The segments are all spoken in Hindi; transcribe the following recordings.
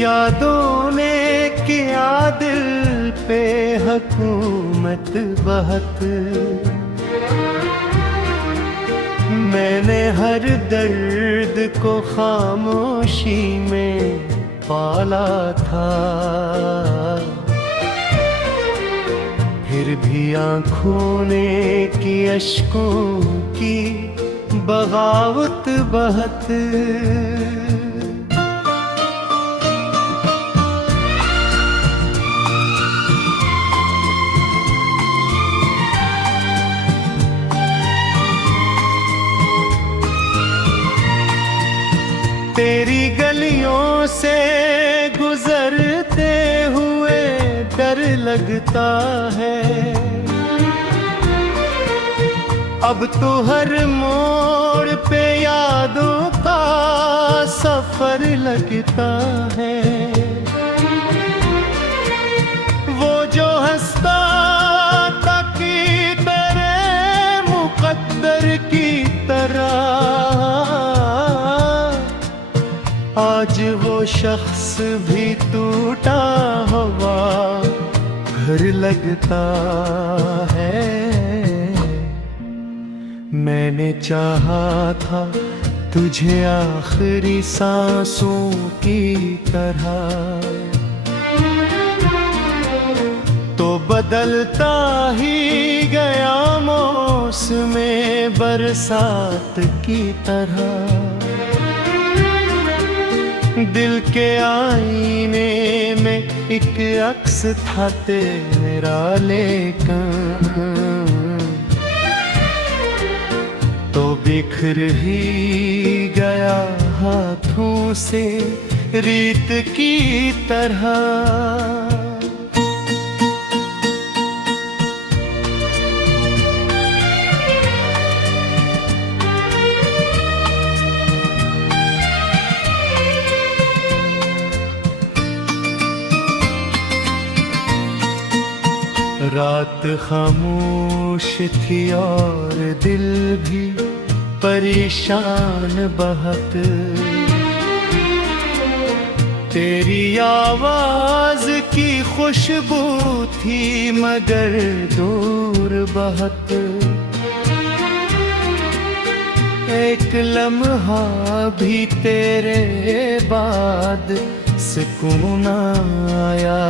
यादों ने किया दिल पे हुकूमत बहुत। मैंने हर दर्द को खामोशी में पाला था, फिर भी आँखों ने की अश्कों की बगावत बहुत। तेरी गलियों से गुजरते हुए डर लगता है, अब तो हर मोड़ पे यादों का सफर लगता है। वो जो हंसता था कि तेरे मुकद्दर की तरह, आज वो शख्स भी टूटा हुआ घर लगता है। मैंने चाहा था तुझे आखिरी सांसों की तरह, तो बदलता ही गया मौसमे बरसात की तरह। दिल के आईने में एक अक्स था तेरा, लेकिन तो बिखर ही गया हाथों से रीत की तरह। रात खामोश थी और दिल भी परेशान बहुत। तेरी आवाज की खुशबू थी मगर दूर बहुत। एक लम्हा भी तेरे बाद सुकून आया,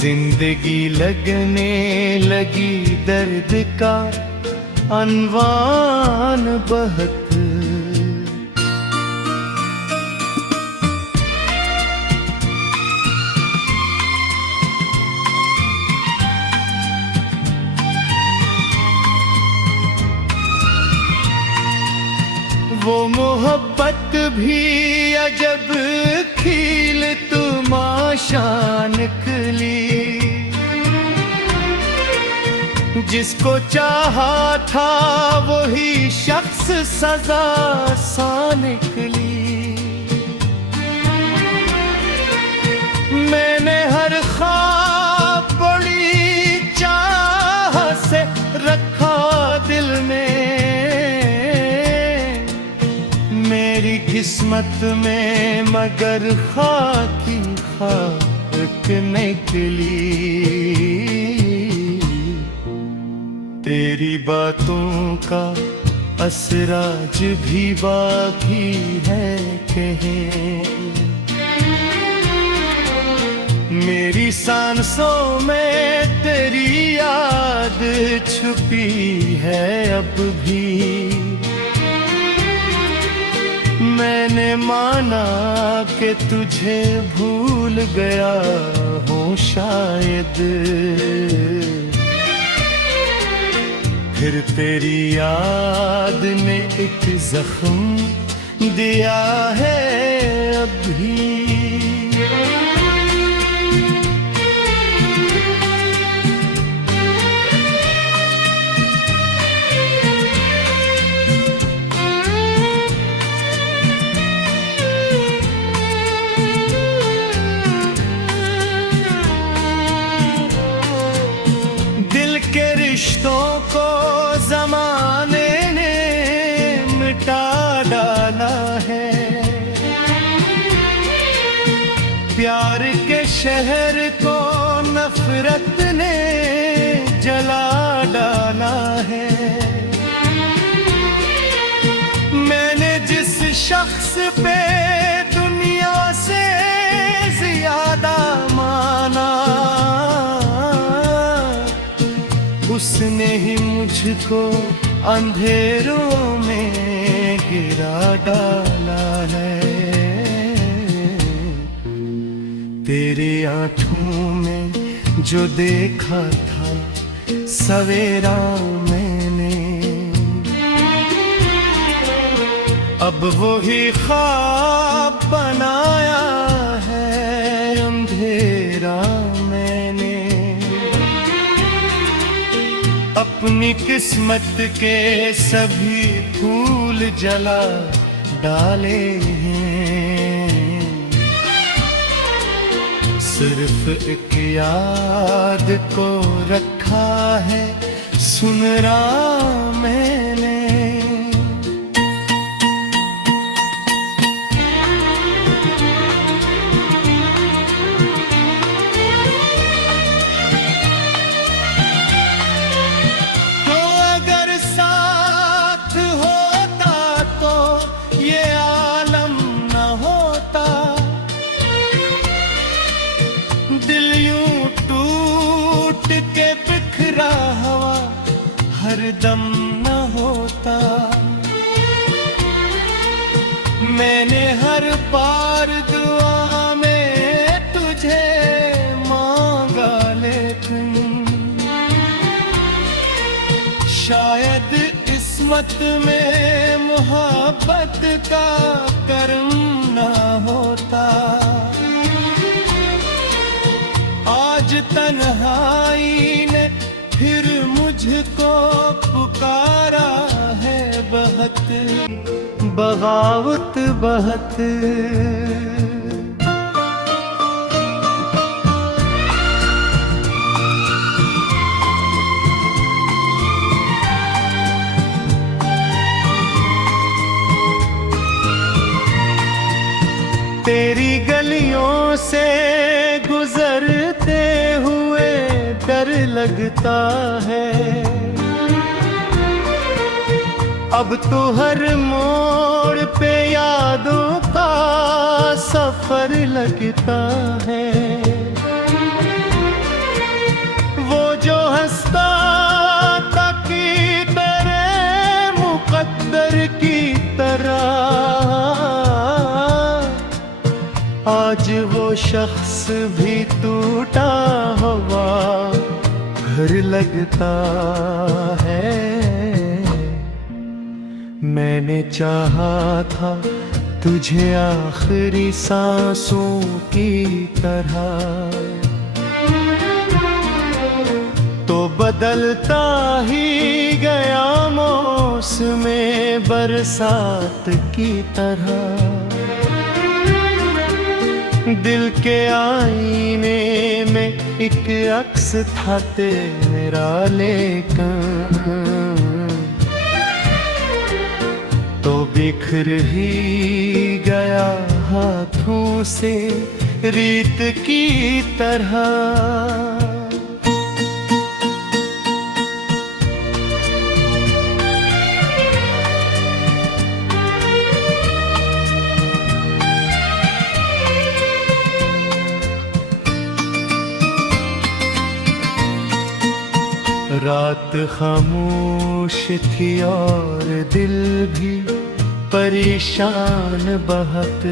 जिंदगी लगने लगी दर्द का अनवान बहुत। वो मोहब्बत भी अजब खिल तमाशा निकली, जिसको चाहा था वही शख्स सजा सा निकली। मैंने हर ख्वाब बड़ी चाह से रखा दिल में, मेरी किस्मत में मगर खाकी खाक निकली। तेरी बातों का असराज भी बाकी है कहे, मेरी सांसों में तेरी याद छुपी है अब भी। मैंने माना कि तुझे भूल गया हूँ शायद, फिर तेरी याद ने एक जख्म दिया है अभी। दिल के रिश्तों को जमाने ने मिटा डाला है, प्यार के शहर को नफरत ने जला डाला है। मैंने जिस शख्स पे दुनिया से ज्यादा माना, उसने ही मुझको अंधेरों में गिरा डाला है। तेरी आँखों में जो देखा था सवेरा मैंने, अब वही ख्वाब बनाया है अंधेरा मैंने। अपनी किस्मत के सभी फूल जला डाले हैं, सिर्फ एक याद को रखा है सुनरा मैंने। तो अगर साथ होता तो ये आलम न होता, दिल यूं टूट के बिखरा हुआ हर दम न होता। मैंने हर बार दुआ में तुझे मांगा, लेकिन शायद किस्मत में मोहब्बत का करम न होता। आज तन्हाई ने फिर मुझको पुकारा है, बहुत बगावत बहुत। तेरी गलियों से गुजरते हुए डर लगता है, अब तो हर मोड़ पे यादों का सफर लगता है। वो जो हंसता था की तरह मुकद्दर की तरह, आज वो शख्स भी टूटा हुआ घर लगता है। मैंने चाहा था तुझे आखिरी सांसों की तरह, तो बदलता ही गया मौसमे बरसात की तरह। दिल के आईने में एक अक्स था तेरा, लेकिन तो बिखर ही गया हाथों से रीत की तरह। रात खामोश थी और दिल भी परेशान बहुत,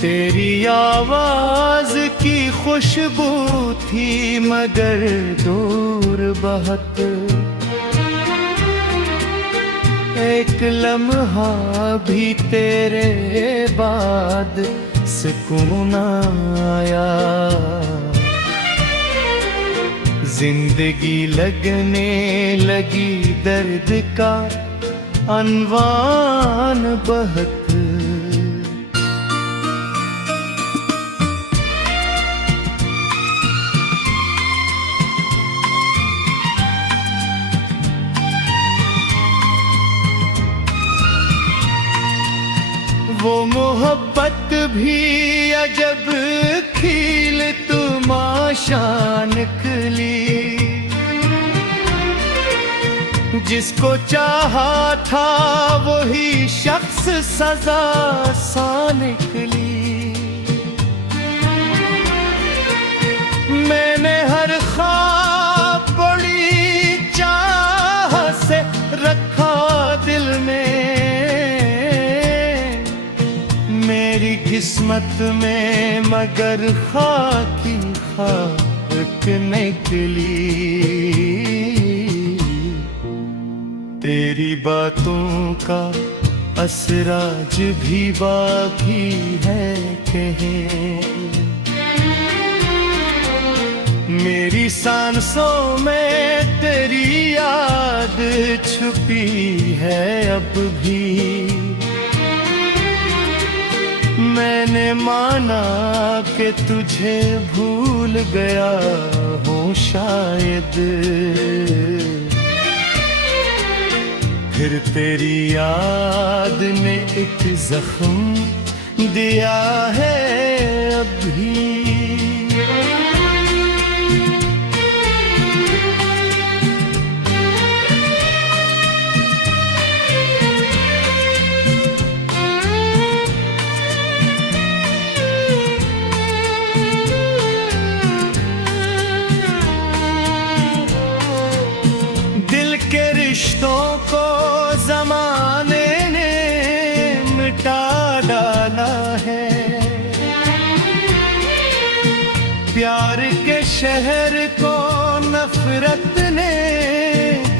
तेरी आवाज की खुशबू थी मगर दूर बहुत। एक लम्हा भी तेरे बाद सुकून आया, जिंदगी लगने लगी दर्द का अनवान बहुत। वो मोहब्बत भी अजब खिल तमाशा निकली, जिसको चाहा था वही शख्स सजा सा निकली। मैंने हर ख्वाब बड़ी चाह से रखा दिल में, मेरी किस्मत में मगर खाकी खाक निकली। तेरी बातों का असराज भी बाकी है कहे, मेरी सांसों में तेरी याद छुपी है अब भी। मैंने माना कि तुझे भूल गया हूँ शायद, फिर तेरी याद ने एक जख्म दिया है अभी। के रिश्तों को जमाने ने मिटा डाला है, प्यार के शहर को नफरत ने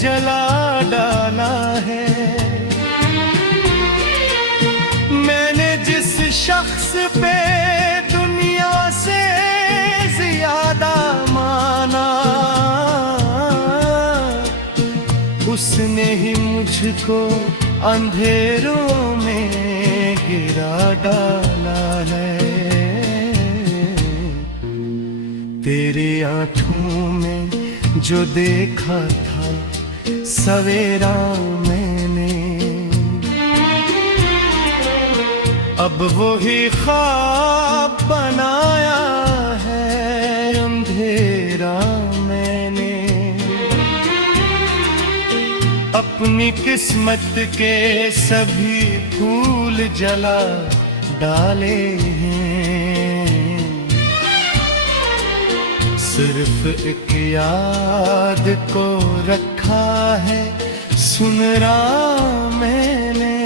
जला डाला है। मैंने जिस शख्स पे दुनिया से ज्यादा माना, उसने ही मुझको अंधेरों में गिरा डाला है। तेरे आँखों में जो देखा था सवेरा मैंने, अब वही ख्वाब बनाया है अंधेरा मैंने। अपनी किस्मत के सभी फूल जला डाले हैं, सिर्फ एक याद को रखा है सुनरा मैंने।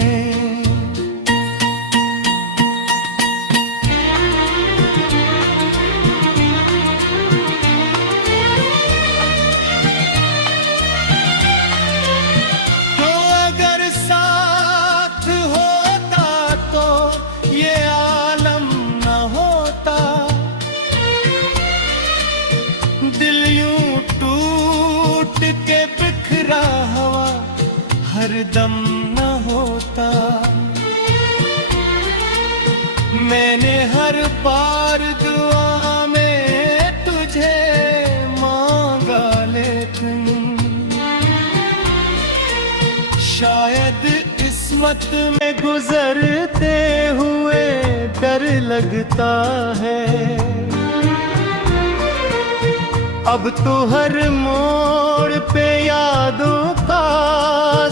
दिल यूं टूट के बिखरा हुआ हर दम न होता, मैंने हर बार दुआ में तुझे मांगा लेकिन शायद किस्मत में गुजरते हुए डर लगता है। अब तो हर मोड़ पे यादों का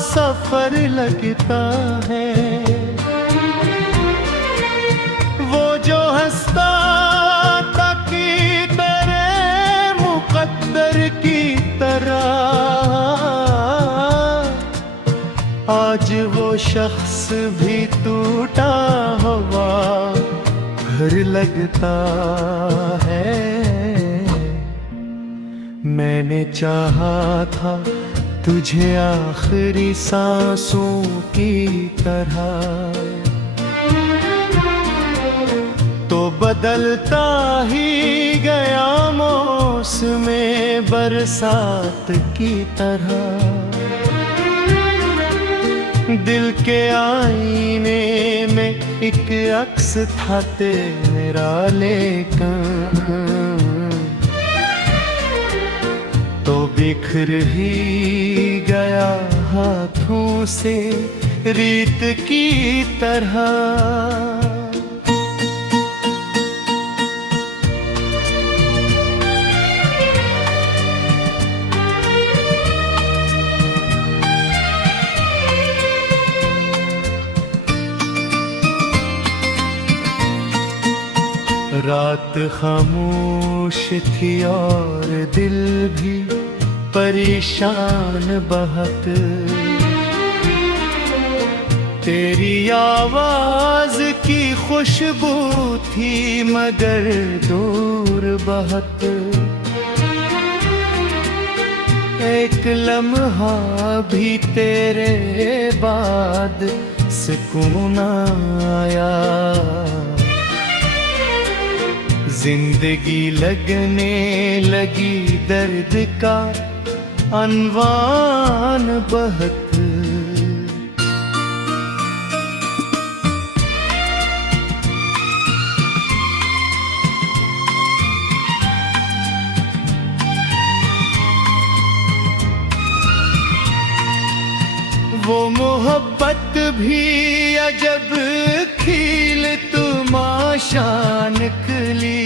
सफर लगता है, वो जो हंसता ताकि तेरे मुकद्दर की तरह, आज वो शख्स भी टूटा हुआ घर लगता है। मैंने चाहा था तुझे आखिरी सांसों की तरह, तो बदलता ही गया मौसमे बरसात की तरह। दिल के आईने में एक अक्स था तेरा लेकिन तो बिखर ही गया हाथों से रीत की तरह। रात खामोश थी और दिल भी परेशान बहुत। तेरी आवाज की खुशबू थी मगर दूर बहुत। एक लम्हा भी तेरे बाद सुकून आया। जिंदगी लगने लगी दर्द का अनवान बहुत। वो मोहब्बत भी अजब खिल तमाशा निकली।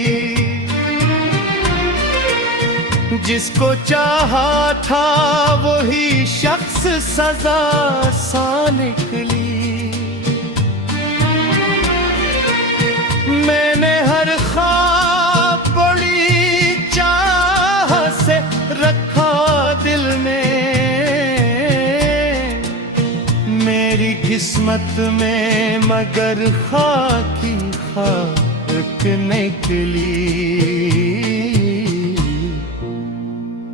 जिसको चाहा था वही शख्स सजा सा निकली। मैंने हर ख्वाब बड़ी चाह से रखा दिल में। मेरी किस्मत में मगर खाकी खाक निकली।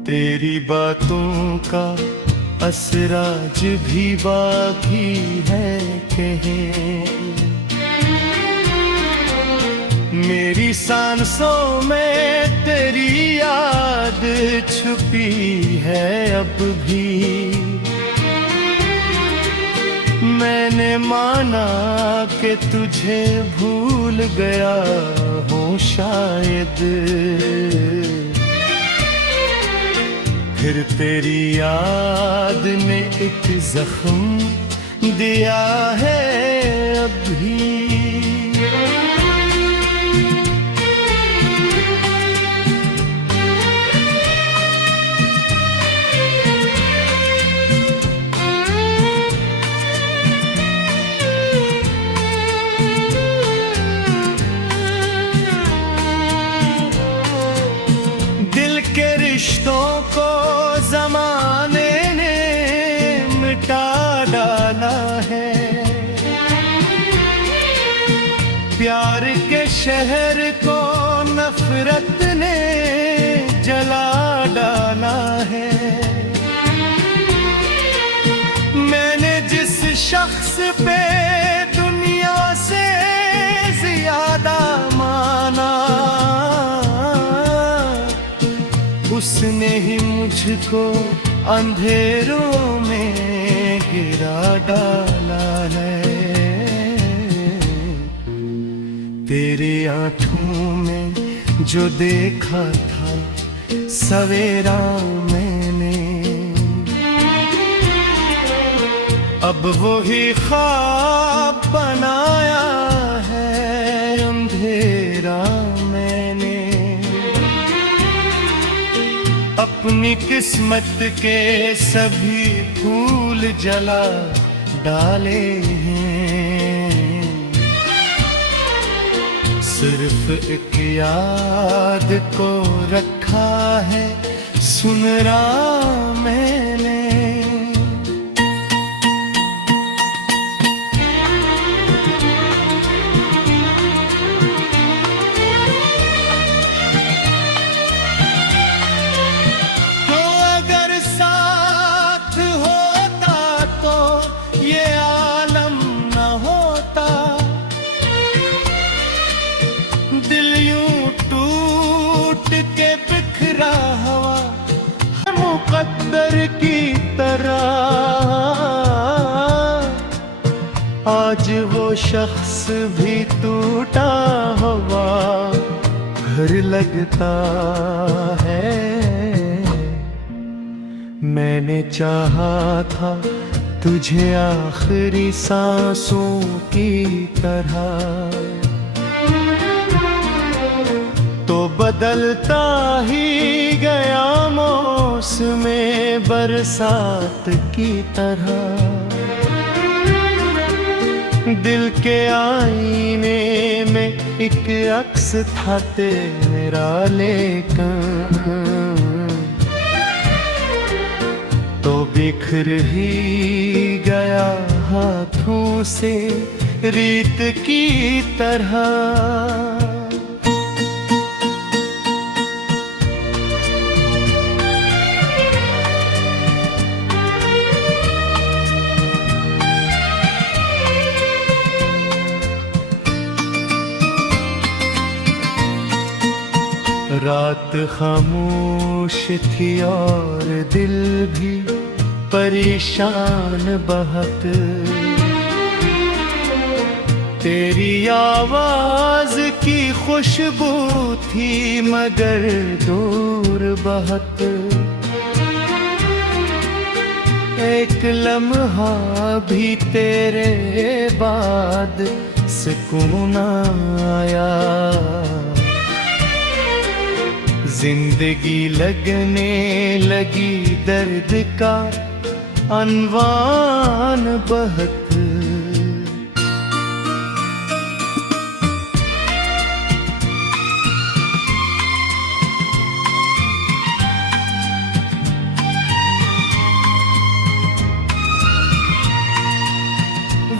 तेरी बातों का असराज भी बाकी है कहीं। मेरी सांसों में तेरी याद छुपी है अब भी। मैंने माना कि तुझे भूल गया हूँ शायद। फिर तेरी याद ने एक जख्म दिया है अभी। दिल के रिश्तों को जमाने ने मिटा डाला है। प्यार के शहर को नफरत ने जला डाला है। मैंने जिस शख्स पे दुनिया से ज्यादा माना उसने ही मुझको अंधेरों में गिरा डाला है। तेरे आँखों में जो देखा था सवेरा मैंने अब वही ख्वाब बनाया है अंधेरा मैंने। अपनी किस्मत के सभी फूल जला डाले हैं। सिर्फ एक याद को रखा है सुनरा मैंने। दिल यूं टूट के बिखरा हुआ मुकद्दर की तरह। आज वो शख्स भी टूटा हुआ घर लगता है। मैंने चाहा था तुझे आखिरी सांसों की तरह तो बदलता ही गया मौसमे बरसात की तरह। दिल के आईने में एक अक्स था तेरा, लेकिन तो बिखर ही गया हाथों से रीत की तरह। रात खामोश थी और दिल भी परेशान बहुत, तेरी आवाज की खुशबू थी मगर दूर बहुत। एक लम्हा भी तेरे बाद सुकून आया, जिंदगी लगने लगी दर्द का अनवान बहत।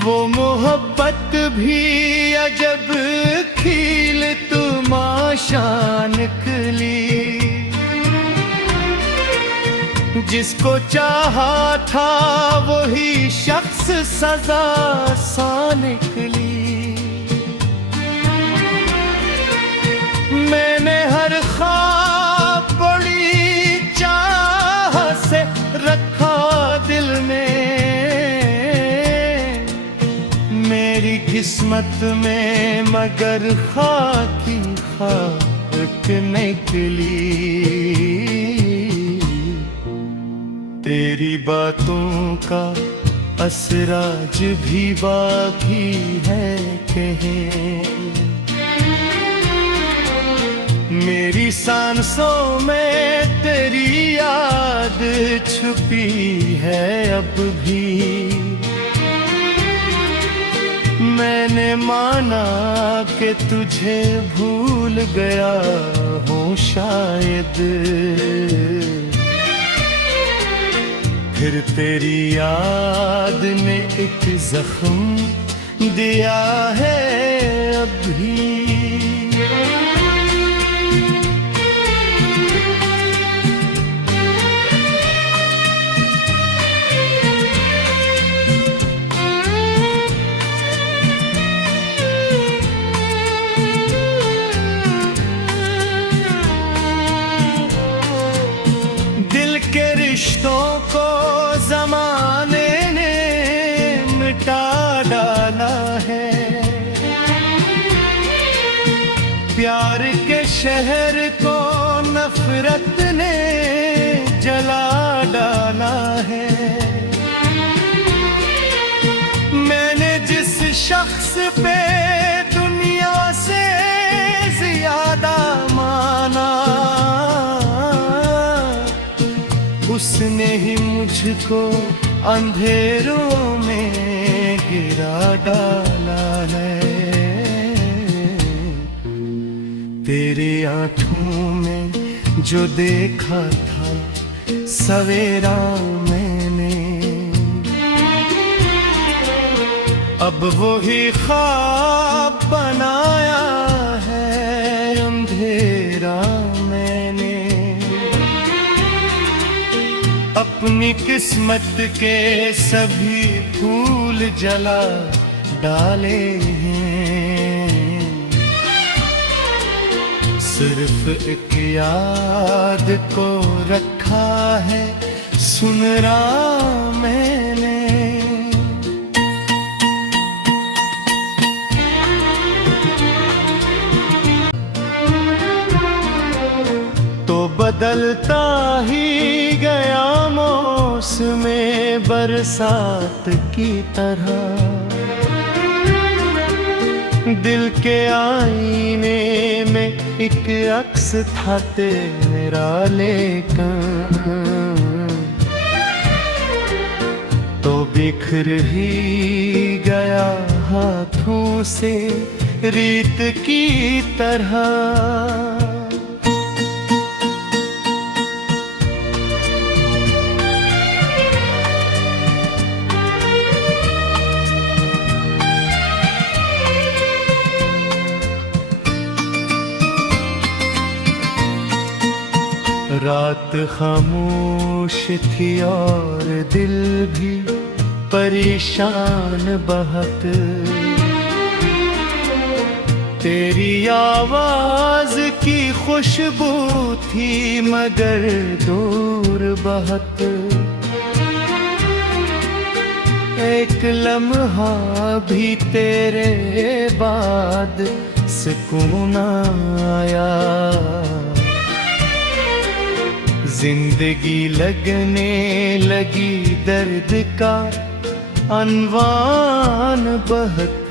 वो मोहब्बत भी अजब खिल तमाशा निकली, जिसको चाहा था वही शख्स सजा सा निकली। मैंने हर ख्वाब बड़ी चाह से रखा दिल में, मेरी किस्मत में मगर खाकी खाक निकली। तेरी बातों का असराज भी बाकी है कहे, मेरी सांसों में तेरी याद छुपी है अब भी। मैंने माना कि तुझे भूल गया हूँ शायद, फिर तेरी याद ने एक जख्म दिया है अभी। रिश्तों को जमाने ने मिटा डाला है, प्यार के शहर को नफरत ने जला डाला है। मैंने जिस शख्स पे दुनिया से ज्यादा माना, उसने ही मुझको अंधेरों में गिरा डाला है। तेरे आँखों में जो देखा था सवेरा मैंने, अब वही ख्वाब बनाया है अंधेरा मैंने। अपनी किस्मत के सभी फूल जला डाले हैं, सिर्फ एक याद को रखा है सुनरा मैंने। तो बदलता ही गया मौसमे बरसात की तरह, दिल के आईने में एक अक्स था तेरा, लेकिन तो बिखर ही गया हाथों से रीत की तरह। रात खामोश थी और दिल भी परेशान बहुत। तेरी आवाज की खुशबू थी मगर दूर बहुत। एक लम्हा भी तेरे बाद सुकून आया। जिंदगी लगने लगी दर्द का अनवान बहक।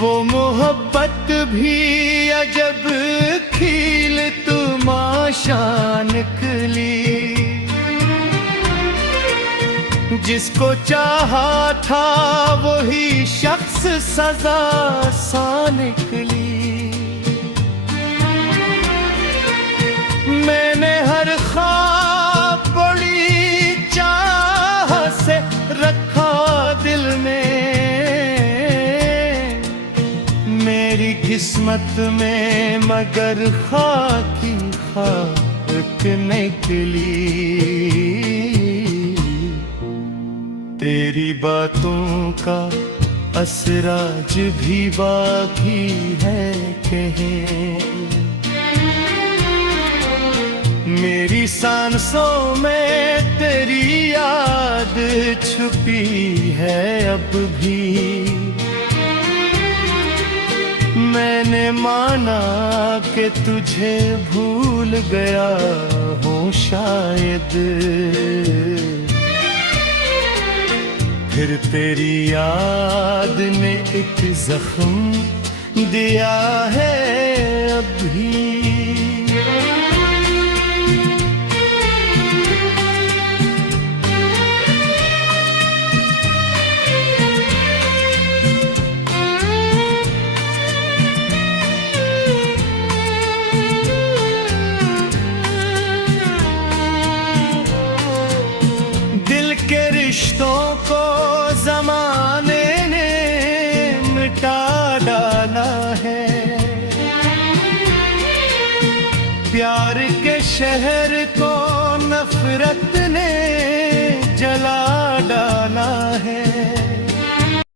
वो मोहब्बत भी अजब खिल तमाशा निकली। जिसको चाहा था वही शख्स सजा सा निकली। मैंने हर ख्वाब बड़ी चाह से रखा दिल में। मेरी किस्मत में मगर खाकी खाक निकली। तेरी बातों का असराज भी बाकी है कहे। मेरी सांसों में तेरी याद छुपी है अब भी। मैंने माना कि तुझे भूल गया हूँ शायद। फिर तेरी याद ने एक जख्म दिया है अभी। दिल के रिश्तों को ज़माने ने मिटा डाला है। प्यार के शहर को नफरत